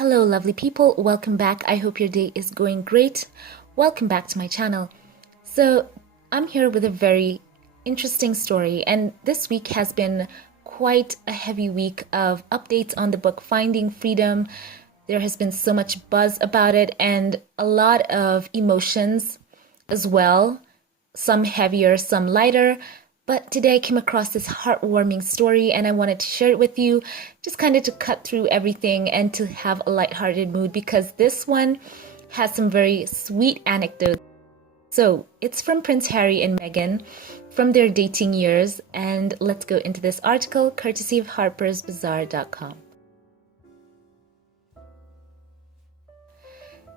Hello lovely people, welcome back. I hope your day is going great. Welcome back to my channel. So I'm here with a very interesting story, and this week has been quite a heavy week of updates on the book Finding Freedom. There has been so much buzz about it and a lot of emotions as well, some heavier, some lighter. But today I came across this heartwarming story and I wanted to share it with you, just kind of to cut through everything and to have a lighthearted mood, because this one has some very sweet anecdotes. So it's from Prince Harry and Meghan from their dating years, and let's go into this article courtesy of harpersbazaar.com.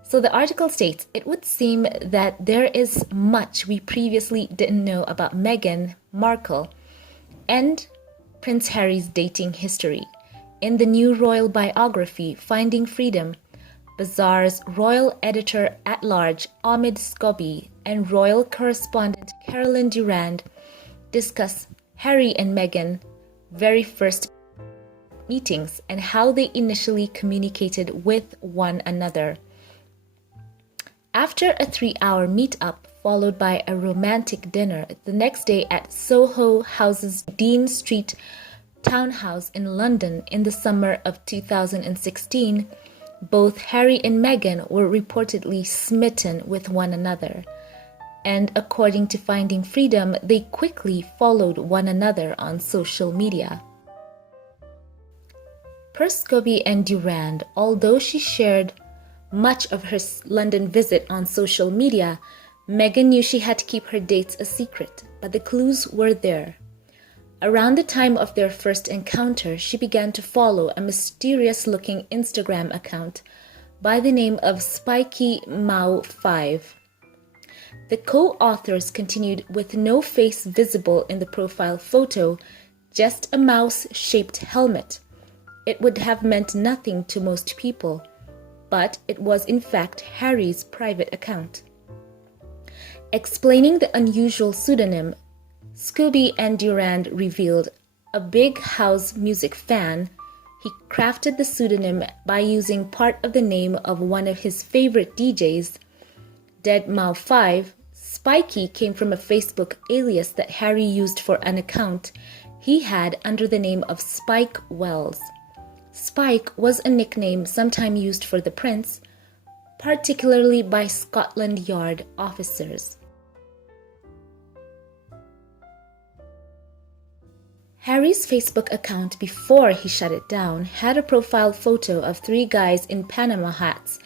So the article states, it would seem that there is much we previously didn't know about Meghan Markle and Prince Harry's dating history. In the new royal biography, Finding Freedom, Bazaar's royal editor-at-large Ahmed Scobie and royal correspondent Caroline Durand discuss Harry and Meghan's very first meetings and how they initially communicated with one another. After a 3-hour meet-up followed by a romantic dinner the next day at Soho House's Dean Street townhouse in London in the summer of 2016, both Harry and Meghan were reportedly smitten with one another. And according to Finding Freedom, they quickly followed one another on social media. Per Scobie and Durand, although she shared much of her London visit on social media, Meghan knew she had to keep her dates a secret, but the clues were there. Around the time of their first encounter, she began to follow a mysterious-looking Instagram account by the name of Spiky Mau 5. The co-authors continued with no face visible in the profile photo, just a mouse-shaped helmet. It would have meant nothing to most people, but it was in fact Harry's private account. Explaining the unusual pseudonym, Scobie and Durand revealed a big house music fan. He crafted the pseudonym by using part of the name of one of his favorite DJs, Dead Mau 5. Spiky came from a Facebook alias that Harry used for an account he had under the name of Spike Wells. Spike was a nickname sometimes used for the prince, particularly by Scotland Yard officers. Harry's Facebook account before he shut it down had a profile photo of 3 guys in Panama hats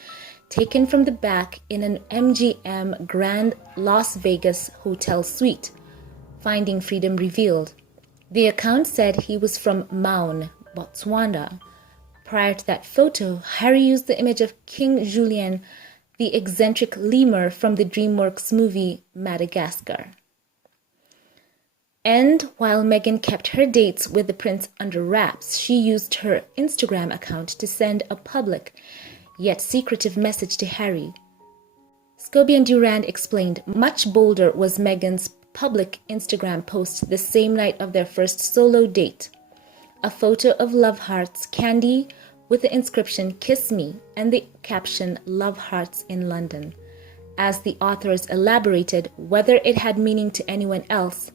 taken from the back in an MGM Grand Las Vegas hotel suite, Finding Freedom revealed. The account said he was from Maun, Botswana. Prior to that photo, Harry used the image of King Julien, the eccentric lemur from the DreamWorks movie Madagascar. And while Meghan kept her dates with the prince under wraps, she used her Instagram account to send a public, yet secretive message to Harry. Scobie and Durand explained much bolder was Meghan's public Instagram post the same night of their first solo date. A photo of love hearts candy with the inscription "Kiss Me" and the caption "Love Hearts in London." As the authors elaborated whether it had meaning to anyone else,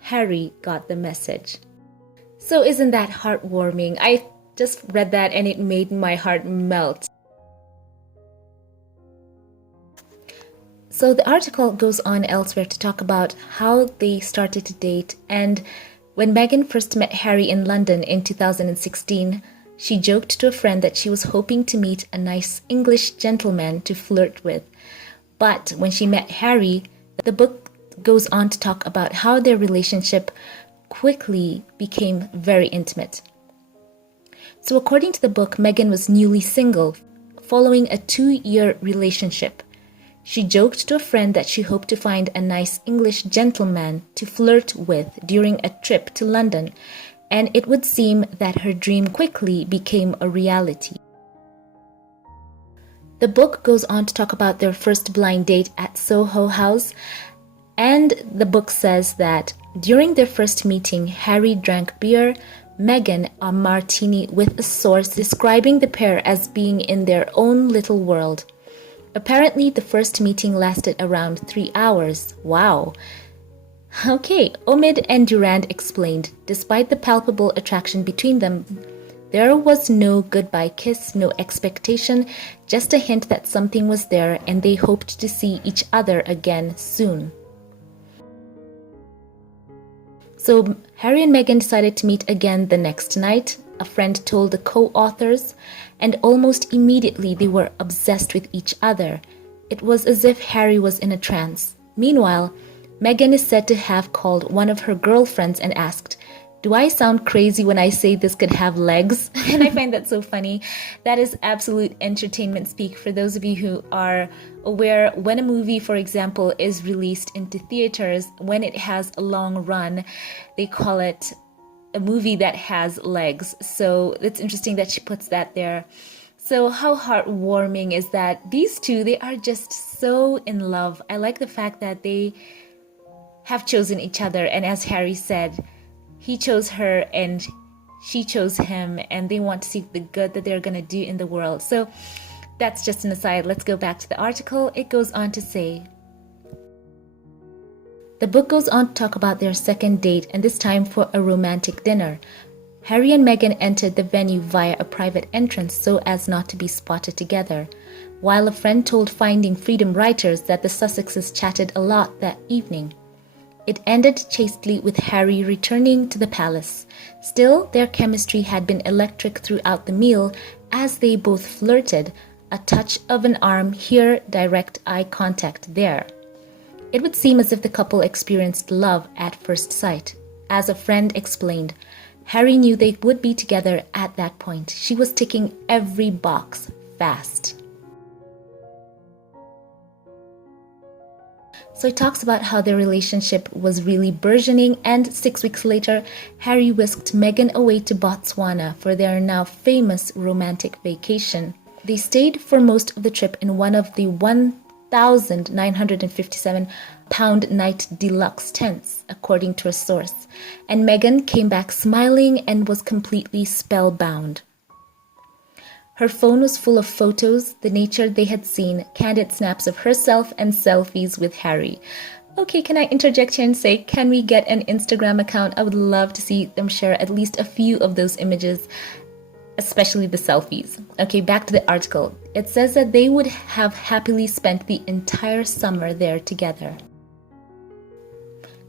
Harry got the message. So isn't that heartwarming? I just read that and it made my heart melt. So the article goes on elsewhere to talk about how they started to date, and when Meghan first met Harry in London in 2016, she joked to a friend that she was hoping to meet a nice English gentleman to flirt with. But when she met Harry, the book goes on to talk about how their relationship quickly became very intimate. So according to the book, Meghan was newly single, following a 2-year relationship. She joked to a friend that she hoped to find a nice English gentleman to flirt with during a trip to London, and it would seem that her dream quickly became a reality. The book goes on to talk about their first blind date at Soho House, and the book says that During their first meeting, Harry drank beer, Meghan a martini with a source describing the pair as being in their own little world. Apparently, the first meeting lasted around 3 hours. Wow. Okay, Omid and Durand explained, despite the palpable attraction between them, there was no goodbye kiss, no expectation, just a hint that something was there and they hoped to see each other again soon. So Harry and Meghan decided to meet again the next night, a friend told the co-authors, and almost immediately they were obsessed with each other. It was as if Harry was in a trance. Meanwhile, Meghan is said to have called one of her girlfriends and asked, "Do I sound crazy when I say this could have legs?" And I find that so funny. That is absolute entertainment speak for those of you who are aware when a movie, for example, is released into theaters, when it has a long run, they call it a movie that has legs. So it's interesting that she puts that there. So how heartwarming is that? These two, they are just so in love. I like the fact that they have chosen each other, and as Harry said, he chose her and she chose him, and they want to see the good that they're going to do in the world. So that's just an aside. Let's go back to the article. It goes on to say, the book goes on to talk about their second date, and this time for a romantic dinner. Harry and Meghan entered the venue via a private entrance so as not to be spotted together, while a friend told Finding Freedom writers that the Sussexes chatted a lot that evening. It ended chastely with Harry returning to the palace. Still, their chemistry had been electric throughout the meal as they both flirted, a touch of an arm here, direct eye contact there. It would seem as if the couple experienced love at first sight. As a friend explained, Harry knew they would be together at that point. She was ticking every box fast. So it talks about how their relationship was really burgeoning, and 6 weeks later, Harry whisked Meghan away to Botswana for their now famous romantic vacation. They stayed for most of the trip in one of the 1,957-pound night deluxe tents, according to a source, and Meghan came back smiling and was completely spellbound. Her phone was full of photos, the nature they had seen, candid snaps of herself, and selfies with Harry. Okay, can I interject here and say, can we get an Instagram account? I would love to see them share at least a few of those images, especially the selfies. Okay, back to the article. It says that they would have happily spent the entire summer there together.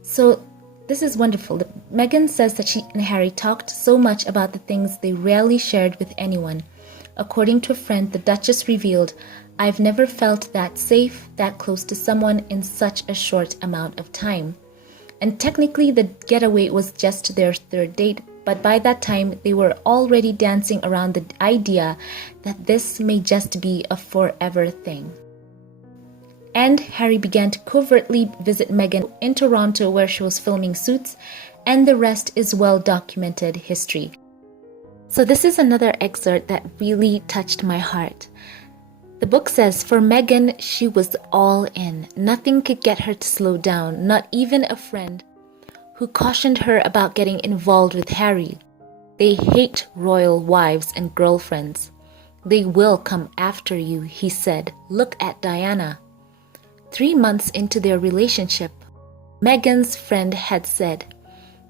So this is wonderful. Meghan says that she and Harry talked so much about the things they rarely shared with anyone. According to a friend, the Duchess revealed, "I've never felt that safe, that close to someone in such a short amount of time." And technically, the getaway was just their third date, but by that time, they were already dancing around the idea that this may just be a forever thing. And Harry began to covertly visit Meghan in Toronto, where she was filming Suits, and the rest is well-documented history. So this is another excerpt that really touched my heart. The book says, for Meghan, she was all in. Nothing could get her to slow down, not even a friend who cautioned her about getting involved with Harry. They hate royal wives and girlfriends. They will come after you, he said. Look at Diana. 3 months into their relationship, Meghan's friend had said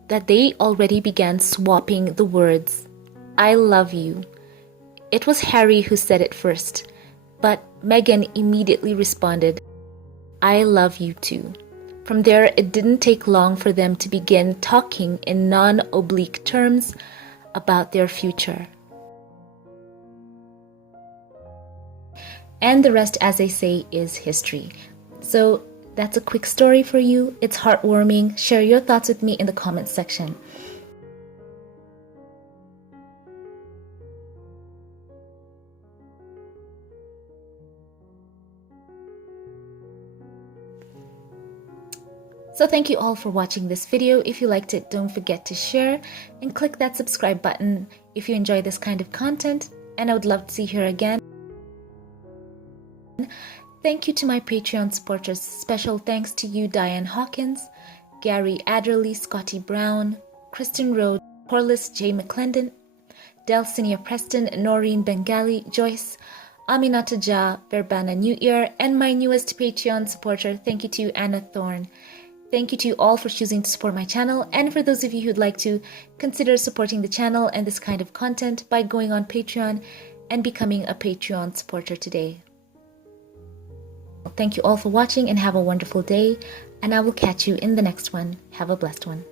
that they already began swapping the words, "I love you." It was Harry who said it first, but Meghan immediately responded, "I love you too." From there, it didn't take long for them to begin talking in non-oblique terms about their future. And the rest, as I say, is history. So that's a quick story for you. It's heartwarming. Share your thoughts with me in the comments section. So thank you all for watching this video. If you liked it, don't forget to share and click that subscribe button if you enjoy this kind of content, and I would love to see you here again. Thank you to my Patreon supporters. Special thanks to you, Diane Hawkins, Gary Adderley, Scotty Brown, Kristen Rhodes, Corliss J. McClendon, Delcinia Preston, Noreen Bengali, Joyce, Aminata Jah, Verbana New Year, and my newest Patreon supporter, thank you to Anna Thorne. Thank you to you all for choosing to support my channel, and for those of you who'd like to, consider supporting the channel and this kind of content by going on Patreon and becoming a Patreon supporter today. Thank you all for watching and have a wonderful day, and I will catch you in the next one. Have a blessed one.